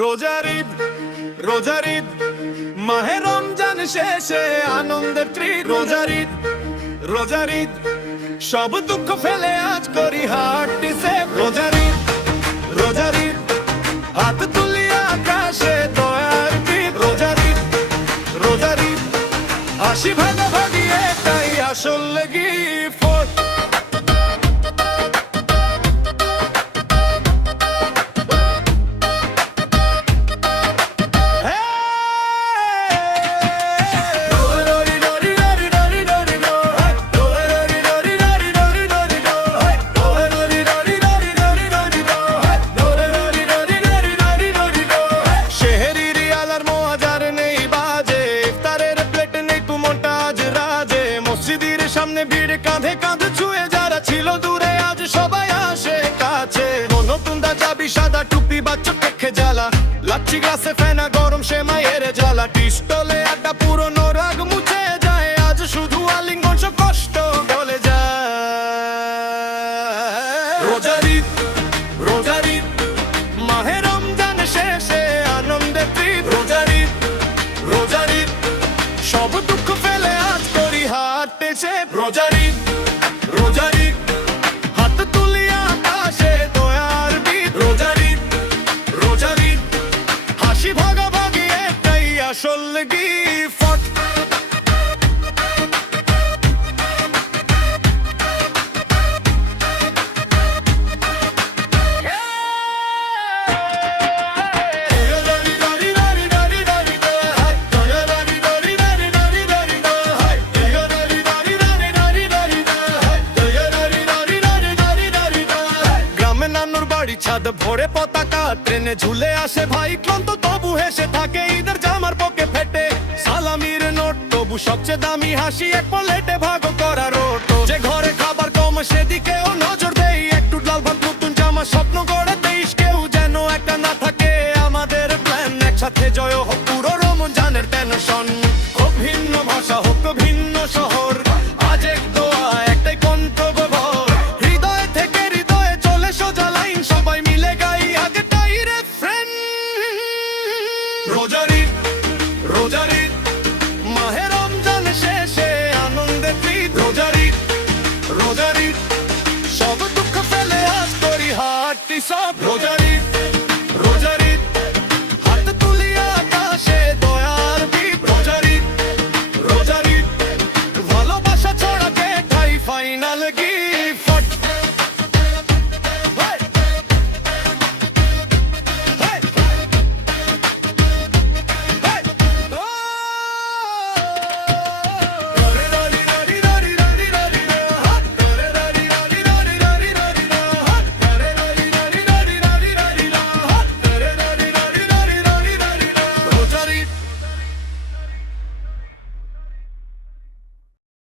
রোজার ঈদ রোজার ঈদ মাহে রমজান শেষে আনন্দের তৃপ্তি। রোজার ঈদ সব দুঃখ ফেলে আজ করি হাঁটটি সে। রোজার ঈদ হাত তুলি আকাশে দয়ার ঈদ। রোজার ঈদ হাসি ভাগাভাগি এটাই আসল গিফট। সামনে ভিড় কাঁধে কাঁধ ছুঁয়ে যারা ছিল দূরে আজ সবাই আসে কাছে। নতুন দা চাবি সাদা টুপি বাচ্চা দেখে জ্বালা লাচ্ছি গ্লাসে ফেনা গরম সেমাইয়ের জ্বালা। পিস্তলে একটা পুরনো রাগ মুছে যায় আজ শুধু আলিঙ্গন সব কষ্ট বলে যায়। রোজার ঈদ মাহে রমজান শেষে আনন্দের তৃপ্তি। রোজার ঈদ সব দুঃখ ফেলে আজ করি হাঁটতেছে। রোজার ঈদ হাত তুলি আকাশে দয়ার ঈদ। রোজার ঈদ হাসি ভাগাভাগি এটাই আসল গিফট। ছাদ ভরে পতাকা ট্রেনে ঝুলে আসে ভাই ক্লান্ত তবু হেসে থাকে ঈদের জামার পকে ফেটে। সালামির নোট তবু সবচেয়ে দামি হাসি এক প্লেটে ভাগ করা রোটো। যে ঘরে খাবার কম সেদিকেও নজর দেই একটু লাল ভাত নতুন জামা স্বপ্ন গড়ে দেশ কেউ যেন একটা না থাকে আমাদের প্ল্যান একসাথে জয়